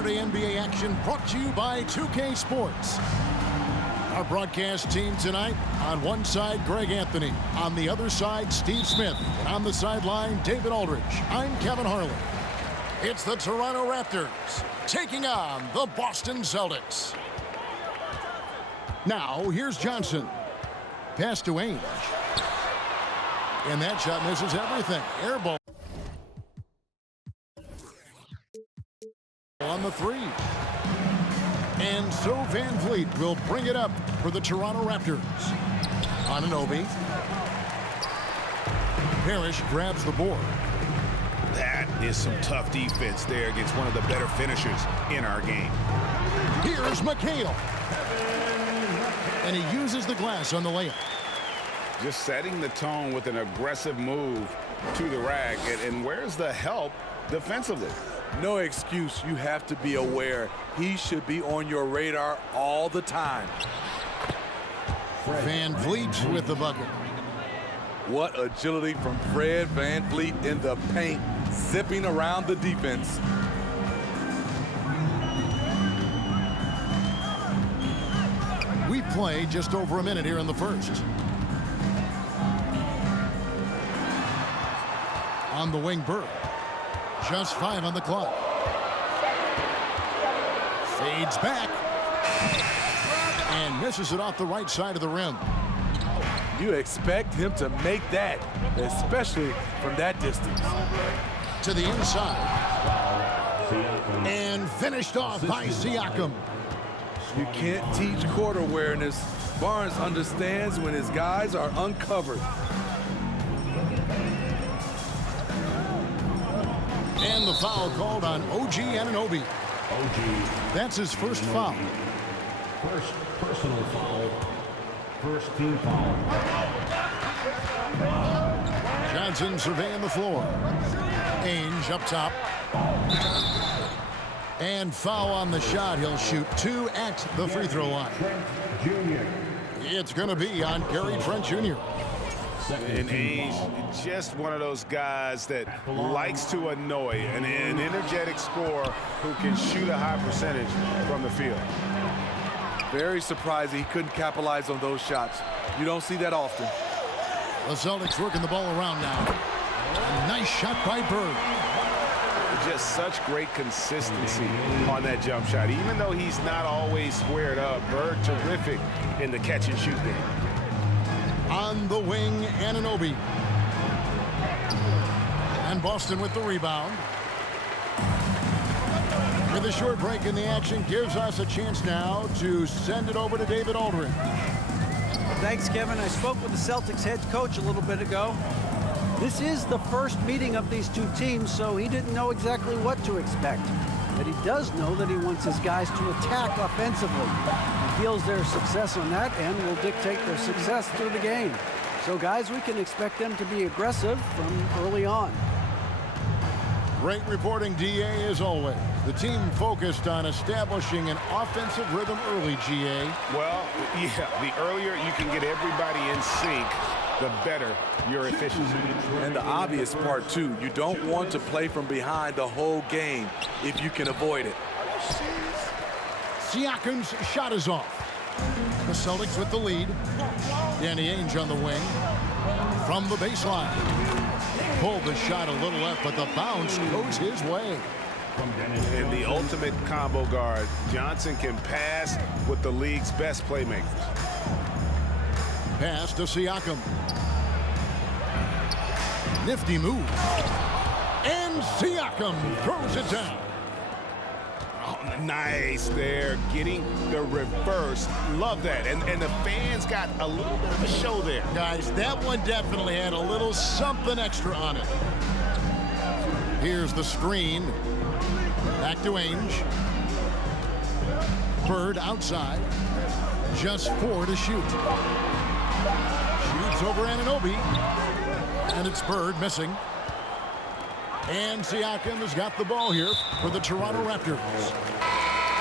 Saturday NBA action brought to you by 2K Sports. Our broadcast team tonight, on one side, Greg Anthony. On the other side, Steve Smith. And on the sideline, David Aldridge. I'm Kevin Harlan. It's the Toronto Raptors taking on the Boston Celtics. Now, here's Johnson. Pass to Ainge. And that shot misses everything. Air ball. On the three. And so Van Vliet will bring it up for the Toronto Raptors. Anunoby. Parrish grabs the board. That is some tough defense there against one of the better finishers in our game. Here's McHale. And he uses the glass on the layup. Just setting the tone with an aggressive move to the rack. And where's the help defensively? No excuse. You have to be aware. He should be on your radar all the time. Van Vliet with the bucket. What agility from Fred Van Vliet in the paint, zipping around the defense. We play just over a minute here in the first. On the wing, Bird. Just 5 on the clock. Fades back. And misses it off the right side of the rim. You expect him to make that, especially from that distance. To the inside. And finished off by Siakam. You can't teach court awareness. Barnes understands when his guys are uncovered. And the foul called on OG Anunoby. That's his first foul. First personal foul. First team foul. Johnson surveying the floor. Ainge up top. And foul on the shot. He'll shoot 2 at the free throw line. It's going to be on Gary Trent Jr. And Ainge, just one of those guys that likes to annoy, an energetic scorer who can shoot a high percentage from the field. Very surprised he couldn't capitalize on those shots. You don't see that often. The Celtics working the ball around now. A nice shot by Bird. Just such great consistency on that jump shot. Even though he's not always squared up, Bird terrific in the catch and shoot game. On the wing, Anunoby. And Boston with the rebound. With a short break in the action, gives us a chance now to send it over to David Aldridge. Thanks, Kevin. I spoke with the Celtics head coach a little bit ago. This is the first meeting of these two teams, so he didn't know exactly what to expect. But he does know that he wants his guys to attack offensively. He feels their success on that end will dictate their success through the game. So, guys, we can expect them to be aggressive from early on. Great reporting, DA, as always. The team focused on establishing an offensive rhythm early, GA. Well, yeah, the earlier you can get everybody in sync, the better your efficiency. And the obvious part, too, you don't want to play from behind the whole game if you can avoid it. Siakam's shot is off. The Celtics with the lead. Danny Ainge on the wing. From the baseline. Pulled the shot a little left, but the bounce goes his way. In the ultimate combo guard, Johnson can pass with the league's best playmakers. Pass to Siakam. Nifty move. And Siakam throws it down. Oh, nice there, getting the reverse. Love that. And the fans got a little bit of a show there. Guys, that one definitely had a little something extra on it. Here's the screen. Back to Ainge. Bird outside. Just 4 to shoot. Shoots over Anunoby. And it's Bird missing. And Siakam has got the ball here for the Toronto Raptors.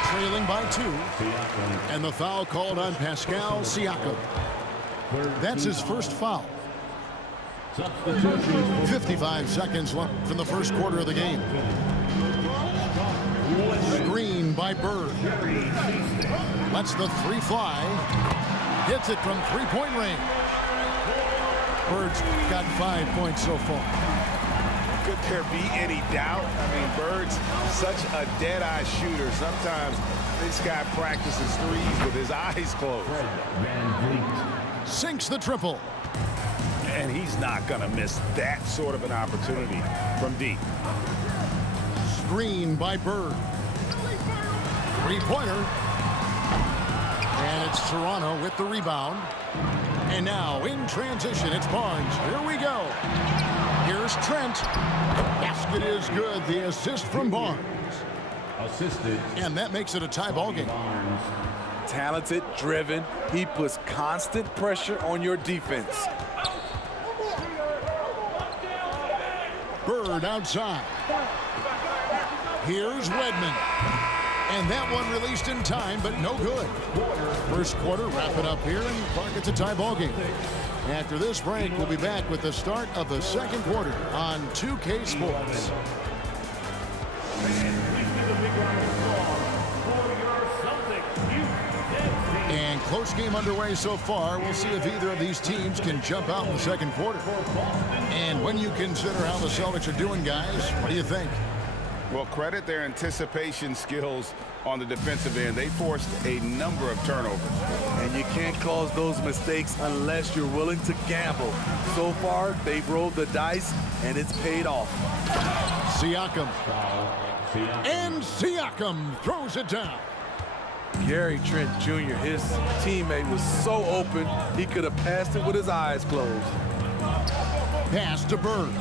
Trailing by 2. And the foul called on Pascal Siakam. That's his first foul. 55 seconds left in the first quarter of the game. Screen by Bird. Lets the three fly. Hits it from three-point range. Bird's got 5 points so far. Could there be any doubt? I mean, Bird's such a dead-eye shooter. Sometimes this guy practices threes with his eyes closed. Sinks the triple. And he's not going to miss that sort of an opportunity from deep. Screen by Bird. Three-pointer. And it's Toronto with the rebound. And now in transition, it's Barnes. Here we go. Here's Trent. Basket is good. The assist from Barnes. Assisted. And that makes it a tie ball game. Barnes. Talented, driven. He puts constant pressure on your defense. Bird outside. Here's Wedman. And that one released in time, but no good. First quarter wrapping up here, and Clark, it's a tie ball game. After this break, we'll be back with the start of the second quarter on 2K Sports. And close game underway so far. We'll see if either of these teams can jump out in the second quarter. And when you consider how the Celtics are doing, guys, what do you think? Well, credit their anticipation skills on the defensive end. They forced a number of turnovers. And you can't cause those mistakes unless you're willing to gamble. So far, they've rolled the dice, and it's paid off. Siakam. And Siakam throws it down. Gary Trent Jr., his teammate, was so open, he could have passed it with his eyes closed. Pass to Bird.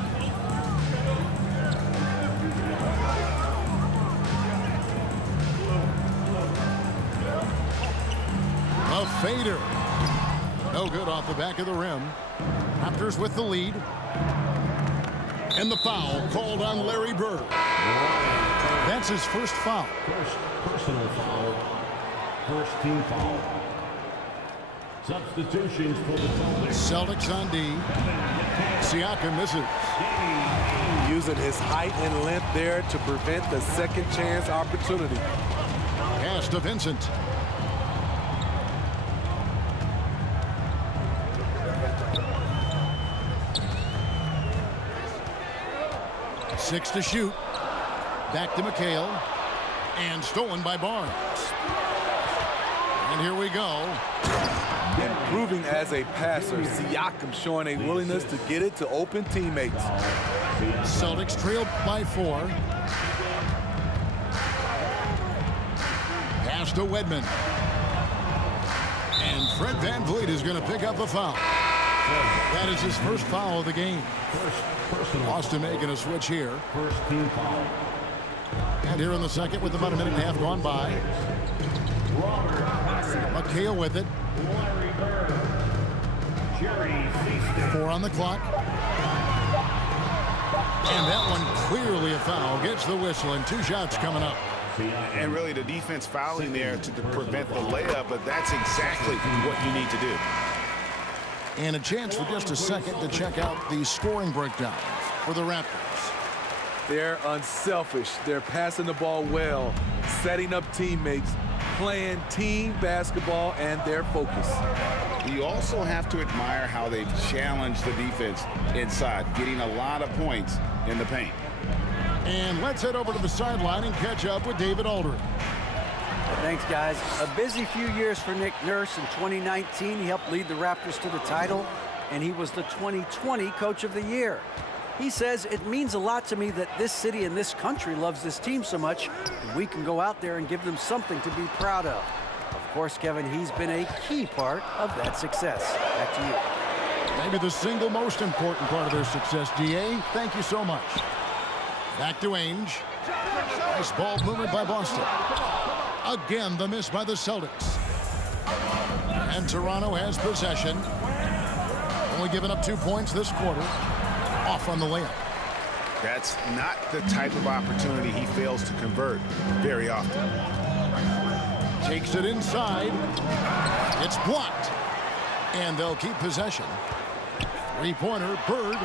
A fader. No good off the back of the rim. Raptors with the lead. And the foul called on Larry Bird. That's his first foul. First personal foul. First team foul. Substitutions for the Celtics on D. Siakam misses. Using his height and length there to prevent the second chance opportunity. Pass to Vincent. Six to shoot. Back to McHale. And stolen by Barnes. And here we go. Improving as a passer, Siakam showing a willingness to get it to open teammates. Celtics trail by 4. Pass to Wedman. And Fred VanVleet is going to pick up a foul. That is his first foul of the game. Boston making a switch here. First team foul. And here in the second with about a minute and a half gone by. McHale with it. 4 on the clock. And that one clearly a foul. Gets the whistle and 2 shots coming up. And really the defense fouling there to prevent the layup, but that's exactly what you need to do. And a chance for just a second to check out the scoring breakdown for the Raptors. They're unselfish. They're passing the ball well, setting up teammates, playing team basketball, and their focus. You also have to admire how they've challenged the defense inside, getting a lot of points in the paint. And let's head over to the sideline and catch up with David Aldridge. Thanks, guys. A busy few years for Nick Nurse. In 2019, he helped lead the Raptors to the title, and he was the 2020 Coach of the Year. He says, it means a lot to me that this city and this country loves this team so much, and we can go out there and give them something to be proud of. Of course, Kevin, he's been a key part of that success. Back to you. Maybe the single most important part of their success, D.A. Thank you so much. Back to Ainge. Nice ball movement by Boston. Again, the miss by the Celtics. And Toronto has possession. Only given up 2 points this quarter. Off on the layup. That's not the type of opportunity he fails to convert very often. Takes it inside. It's blocked. And they'll keep possession. Three-pointer, Bird.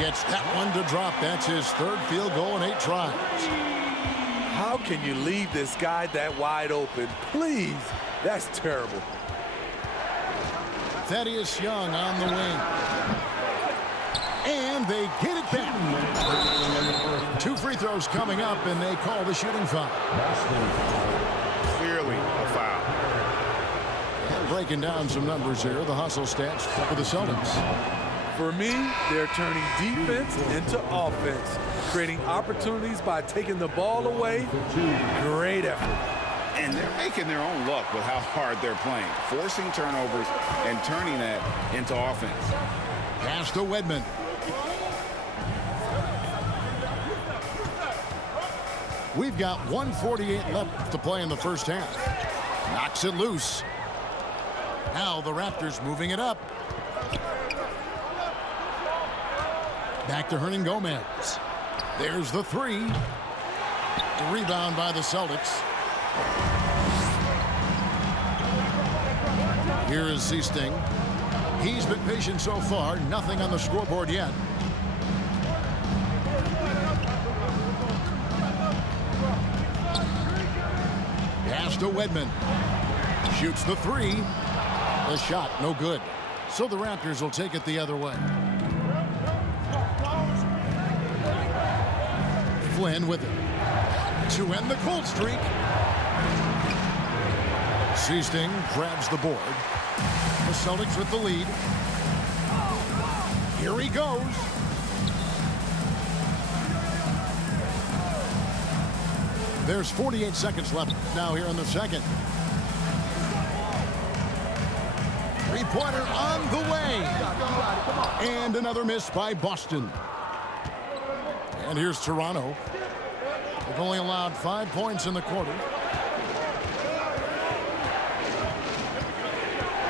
Gets that one to drop. That's his third field goal in 8 tries. How How can you leave this guy that wide open? Please, that's terrible. Thaddeus Young on the wing. And they get it back. 2 free throws coming up, and they call the shooting foul. Clearly a foul. And breaking down some numbers here, the hustle stats for the Celtics. For me, they're turning defense into offense, creating opportunities by taking the ball away. Great effort. And they're making their own luck with how hard they're playing, forcing turnovers and turning that into offense. Pass to Wedman. We've got 1:48 left to play in the first half. Knocks it loose. Now the Raptors moving it up. Back to Hernangomez. There's the 3. The rebound by the Celtics. Here is Seasting. He's been patient so far. Nothing on the scoreboard yet. Pass to Wedman. Shoots the 3. The shot, no good. So the Raptors will take it the other way. Flynn with it. To end the cold streak. Seasting grabs the board. The Celtics with the lead. Here he goes. There's 48 seconds left now here in the second. Three-pointer on the way. And another miss by Boston. And here's Toronto. They've only allowed 5 points in the quarter.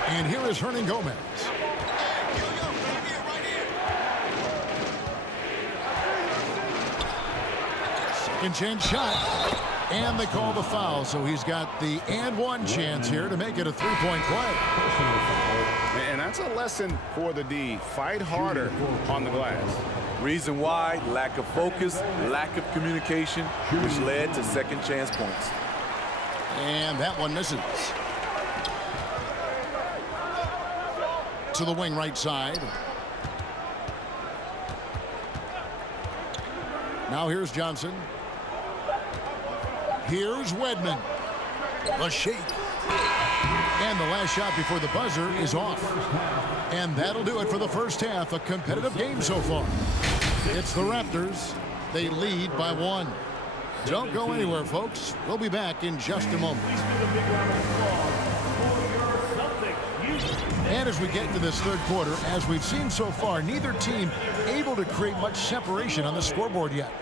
And here is Hernangomez. Second chance shot. And they call the foul, so he's got the and one chance here to make it a 3-point play. And that's a lesson for the D. Fight harder on the glass. Reason why, lack of focus, lack of communication, which led to second chance points. And that one misses. To the wing right side. Now here's Johnson. Here's Wedman. The shake. And the last shot before the buzzer is off. And that'll do it for the first half. A competitive game so far. It's the Raptors. They lead by 1. Don't go anywhere, folks. We'll be back in just a moment. And as we get to this third quarter, as we've seen so far, neither team able to create much separation on the scoreboard yet.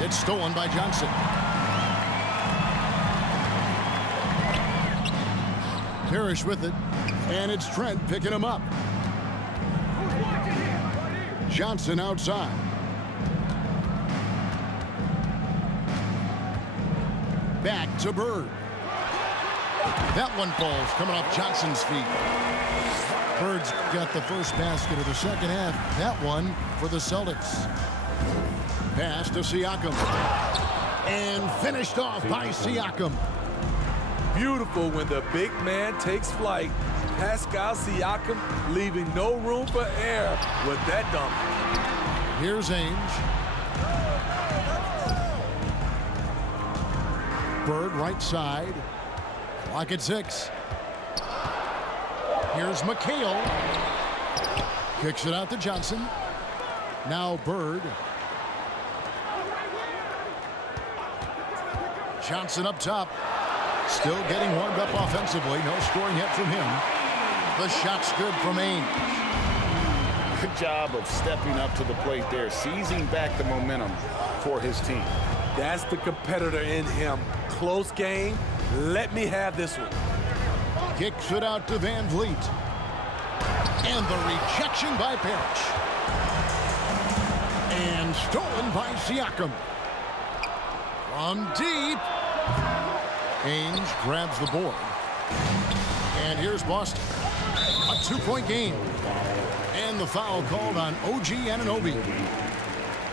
It's stolen by Johnson. Parrish with it, and it's Trent picking him up. Johnson outside. Back to Bird. That one falls, coming off Johnson's feet. Bird's got the first basket of the second half. That one for the Celtics. Pass to Siakam. And finished off by Siakam. Beautiful when the big man takes flight. Pascal Siakam leaving no room for error with that dunk. Here's Ainge. Bird right side. Clock at 6. Here's McHale. Kicks it out to Johnson. Now Bird. Johnson up top. Still getting warmed up offensively. No scoring yet from him. The shot's good from Ainge. Good job of stepping up to the plate there, seizing back the momentum for his team. That's the competitor in him. Close game. Let me have this one. Kicks it out to Van Vliet. And the rejection by Parrish. And stolen by Siakam. From deep. Ainge grabs the board. And here's Boston. A 2-point game. And the foul called on OG Anunoby.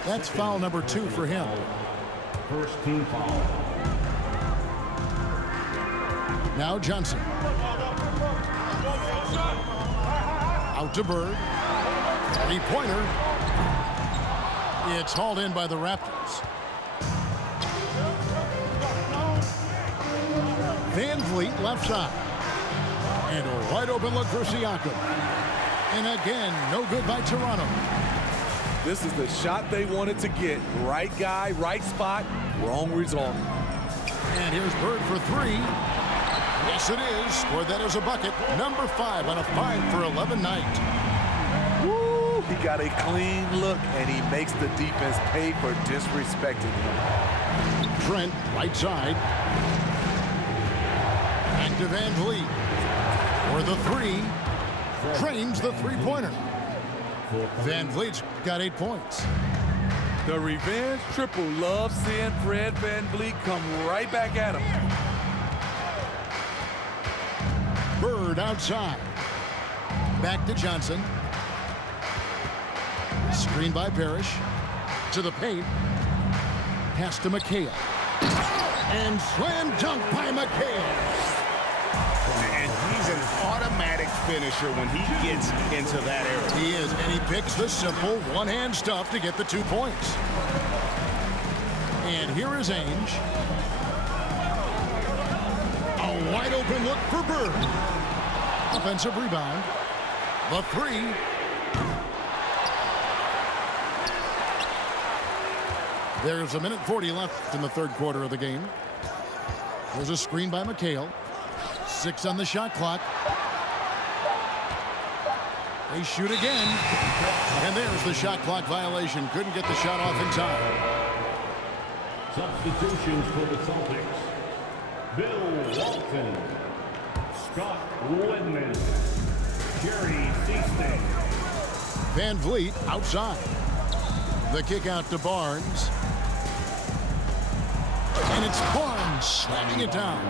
That's foul number 2 for him. First team foul. Now Johnson. Out to Bird. 3-pointer. It's hauled in by the Raptors. Van Vliet left side. And a wide open look for Siakam. And again, no good by Toronto. This is the shot they wanted to get. Right guy, right spot, wrong result. And here's Bird for 3. Yes, it is. Scored that as a bucket. Number 5 on a 5 for 11 night. Woo! He got a clean look, and he makes the defense pay for disrespecting him. Trent, right side. Back to Van Vliet. For the 3. Drains the 3-pointer. Van Vliet's got 8 points. The revenge triple loves seeing Fred VanVleet come right back at him. Bird outside. Back to Johnson. Screen by Parrish. To the paint. Pass to McHale. And slam dunk by McHale. And he's an automatic finisher when he gets into that area. He is, and he picks the simple one-hand stuff to get the 2 points. And here is Ainge. A wide open look for Bird. Offensive rebound. The 3. There's a minute 40 left in the third quarter of the game. There's a screen by McHale. 6 on the shot clock. They shoot again. And there's the shot clock violation. Couldn't get the shot off in time. Substitutions for the Celtics. Bill Walton. Scott Woodman. Jerry Seasting. Van Vliet outside. The kick out to Barnes. And it's Barnes slamming it down.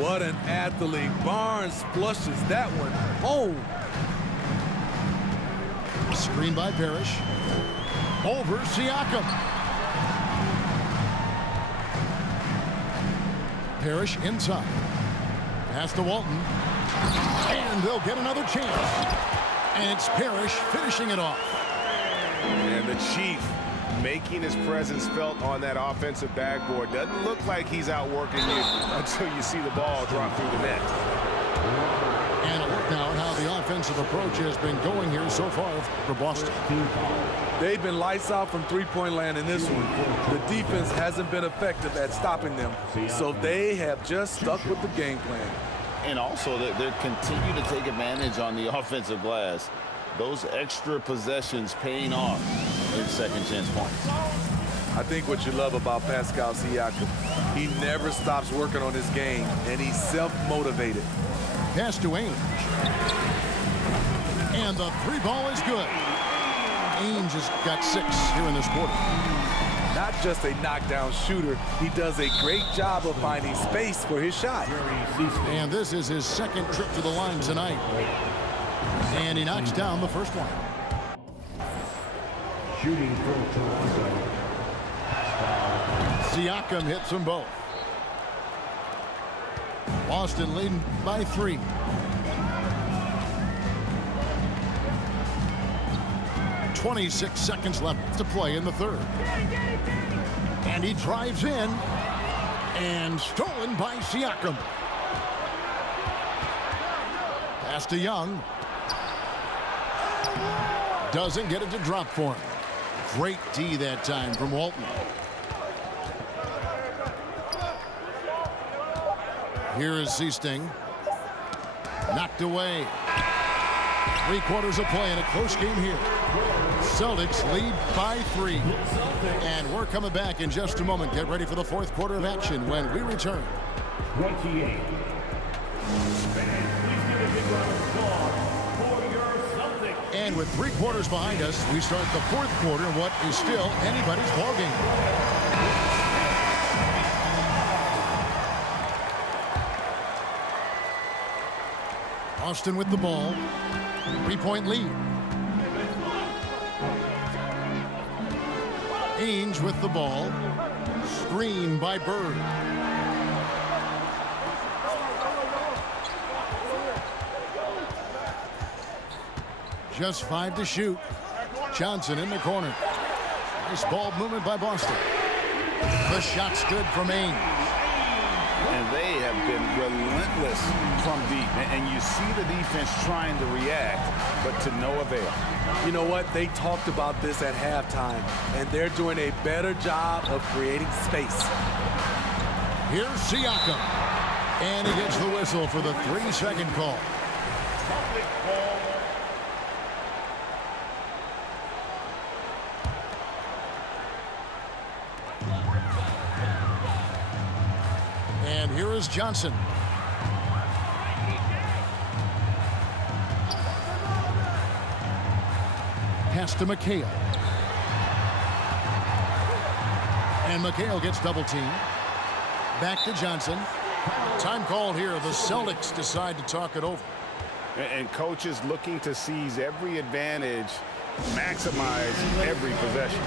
What an athlete. Barnes flushes that one home. Screen by Parrish. Over Siakam. Parrish inside. Pass to Walton. And they'll get another chance. And it's Parrish finishing it off. And the Chief making his presence felt on that offensive backboard. Doesn't look like he's outworking you until you see the ball drop through the net. And a look now at how the offensive approach has been going here so far for Boston. They've been lights out from three-point land in this one. The defense hasn't been effective at stopping them, so they have just stuck with the game plan. And also, they're continue to take advantage on the offensive glass. Those extra possessions paying off in second chance points. I think what you love about Pascal Siakam, he never stops working on his game, and he's self-motivated. Pass to Ainge. And the 3 ball is good. Ainge has got 6 here in this quarter. Not just a knockdown shooter, he does a great job of finding space for his shot. And this is his second trip to the line tonight. And he knocks down the first one. Shooting for Toronto. Siakam hits them both. Boston leading by 3. .26 seconds left to play in the third. And he drives in. And stolen by Siakam. Pass to Young. Doesn't get it to drop for him. Great D that time from Walton. Here is Seasting. Knocked away. 3 quarters of play in a close game here. Celtics lead by 3. And we're coming back in just a moment. Get ready for the fourth quarter of action when we return. 28. Please give a big round of applause for your Celtics. And with 3 quarters behind us, we start the fourth quarter in what is still anybody's ballgame. Austin with the ball. 3-point lead. Ainge with the ball. Screen by Bird. Just 5 to shoot. Johnson in the corner. Nice ball movement by Boston. The shot's good from Ainge. And they have been relentless from deep. And you see the defense trying to react, but to no avail. You know what? They talked about this at halftime, and they're doing a better job of creating space. Here's Siakam. And he gets the whistle for the 3-second call. And here is Johnson. Pass to McHale. And McHale gets double teamed. Back to Johnson. Time called here. The Celtics decide to talk it over. And coaches looking to seize every advantage, maximize every possession.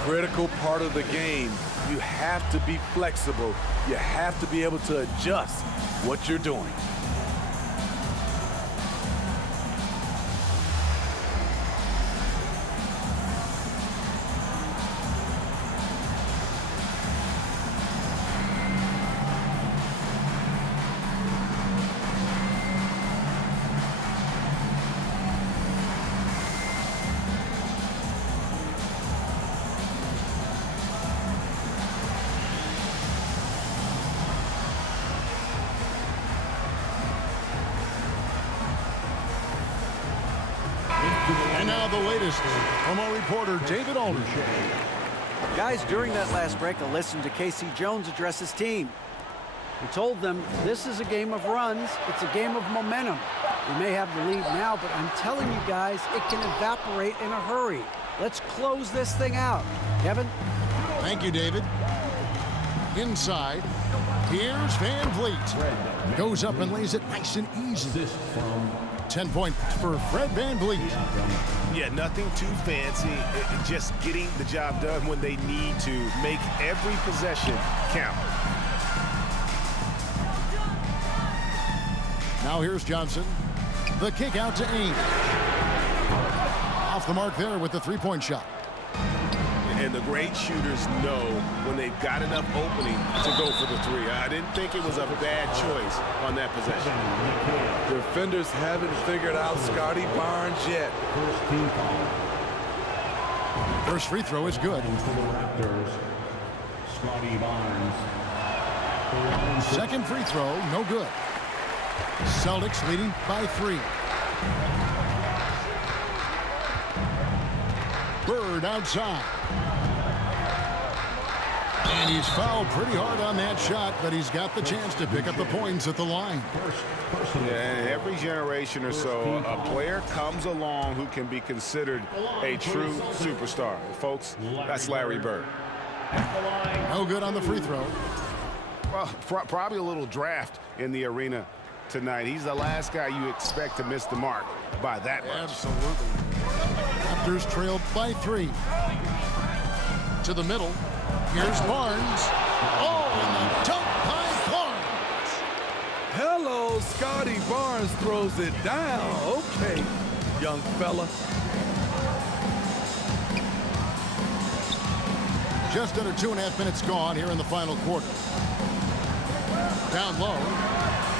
Critical part of the game. You have to be flexible. You have to be able to adjust what you're doing. And now the latest from our reporter, David Aldridge. Guys, during that last break, I listened to Casey Jones address his team. He told them this is a game of runs. It's a game of momentum. We may have the lead now, but I'm telling you guys, it can evaporate in a hurry. Let's close this thing out. Kevin? Thank you, David. Inside, here's Van Vliet. Goes up and lays it nice and easy. 10 points for Fred Van Vliet. Yeah, nothing too fancy. Just getting the job done when they need to. Make every possession count. Now here's Johnson. The kick out to Ainge. Off the mark there with the 3-point shot. And the great shooters know when they've got enough opening to go for the 3. I didn't think it was a bad choice on that possession. Defenders haven't figured out Scotty Barnes yet. First free throw is good. Scotty Barnes. Second free throw, no good. Celtics leading by 3. Bird outside. And he's fouled pretty hard on that shot, but he's got the chance to pick up the points at the line. Yeah, every generation or so, a player comes along who can be considered a true superstar. Folks, that's Larry Bird. No good on the free throw. Well, probably a little draft in the arena tonight. He's the last guy you expect to miss the mark by that much. Absolutely. Raptors trailed by 3. To the middle. Here's Barnes. Oh, and the dunk by Barnes. Hello, Scotty Barnes throws it down. Okay, young fella. Just under 2.5 minutes gone here in the final quarter. Down low.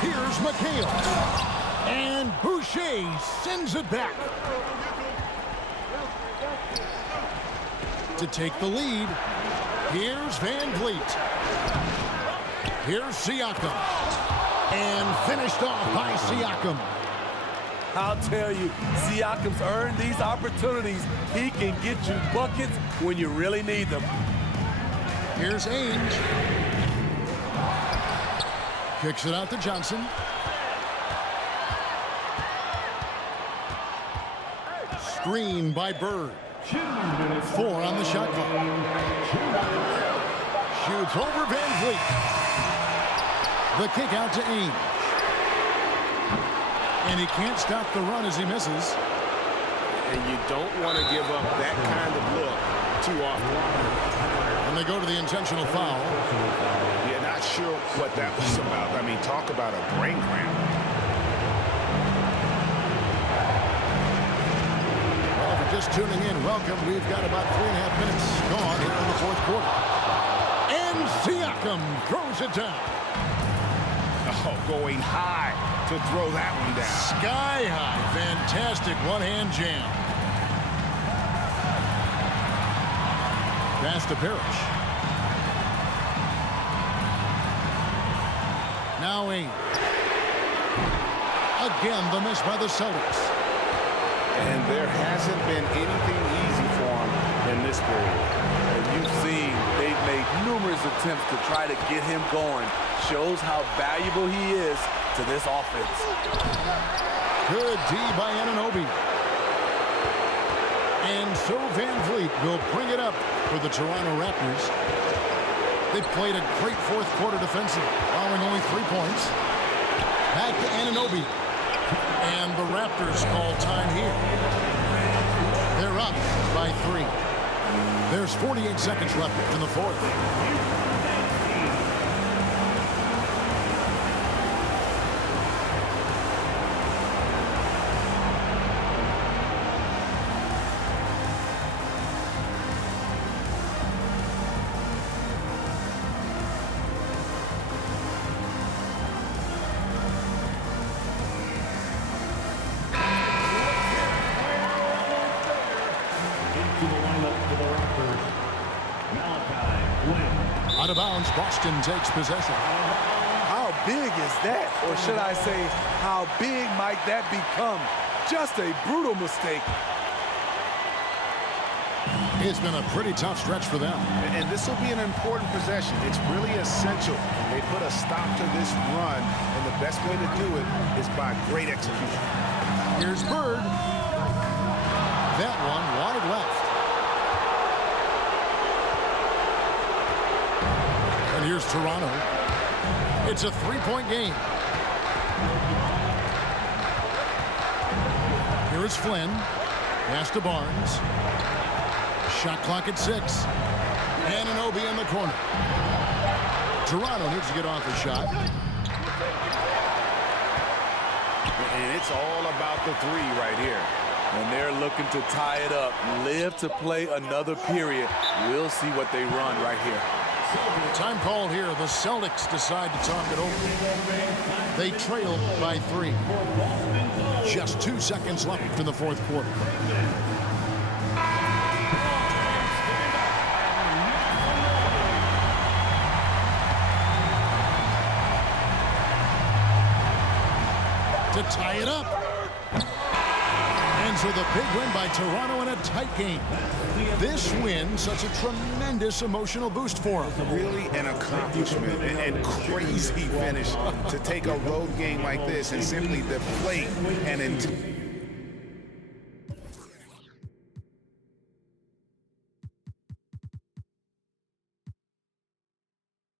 Here's McHale. And Boucher sends it back. To take the lead, here's Van Vliet. Here's Siakam. And finished off by Siakam. I'll tell you, Siakam's earned these opportunities. He can get you buckets when you really need them. Here's Ainge. Kicks it out to Johnson. Screen by Bird. 4 on the shot clock. Shoots over Van Vliet. The kick out to Ainge. And he can't stop the run as he misses. And you don't want to give up that kind of look too often. And they go to the intentional foul. Yeah, not sure what that was about. I mean, talk about a brain cramp. Well, if you're just tuning in, welcome. We've got about 3.5 minutes gone here in the fourth quarter. And Siakam throws it down. Oh, going high to throw that one down. Sky high. Fantastic one-hand jam. Pass to Parrish. Now Ainge. Again, the miss by the Celtics. And there hasn't been anything easy for him in this period. And you've seen they've made numerous attempts to try to get him going. Shows how valuable he is to this offense. Good D by Anunoby. And so Van Vliet will bring it up for the Toronto Raptors. They played a great fourth quarter defensive, allowing only 3 points. Back to Anunoby. And the Raptors call time here. They're up by 3. There's 48 seconds left in the fourth. Out of bounds, Boston takes possession. How big is that? Or should I say, how big might that become? Just a brutal mistake. It's been a pretty tough stretch for them. And this will be an important possession. It's really essential. They put a stop to this run, and the best way to do it is by great execution. Here's Bird. That one wide left. And here's Toronto. It's a 3-point game. Here is Flynn. Pass to Barnes. Shot clock at 6. Anunoby in the corner. Toronto needs to get off the shot. And it's all about the 3 right here. And they're looking to tie it up, live to play another period. We'll see what they run right here. Time called here. The Celtics decide to talk it over. They trail by 3. Just 2 seconds left in the fourth quarter. To tie it up. And so the big win by Toronto in a tight game. This win, such a tremendous emotional boost for them. Really an accomplishment and crazy finish to take a road game like this and simply deflate and